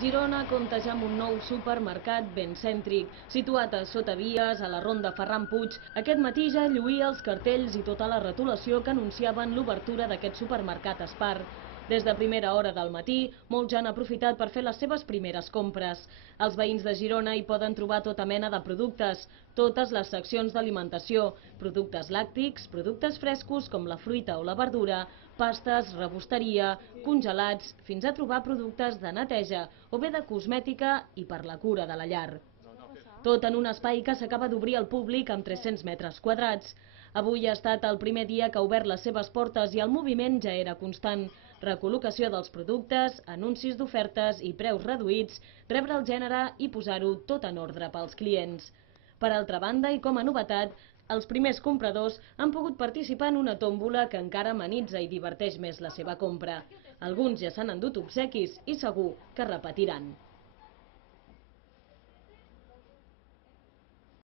Girona compta ja amb un nou supermercat ben cèntric. Situat a sota vies, a la ronda Ferran Puig, aquest matí ja lluïa els cartells i tota la retolació que anunciaven l'obertura d'aquest supermercat Espar. Des de primera hora del matí, molts ja han aprofitat per fer les seves primeres compres. Els veïns de Girona hi poden trobar tota mena de productes, totes les seccions d'alimentació, productes làctics, productes frescos com la fruita o la verdura, pastes, rebosteria, congelats, fins a trobar productes de neteja o bé de cosmètica i per la cura de la llar. Tot en un espai que s'acaba d'obrir al públic amb 300 metres quadrats. Avui ha estat el primer dia que ha obert les seves portes i el moviment ja era constant. Recol·locació dels productes, anuncis d'ofertes i preus reduïts, rebre el gènere i posar-ho tot en ordre pels clients. Per altra banda, i com a novetat, els primers compradors han pogut participar en una tòmbola que encara amenitza i diverteix més la seva compra. Alguns ja s'han endut obsequis i segur que repetiran.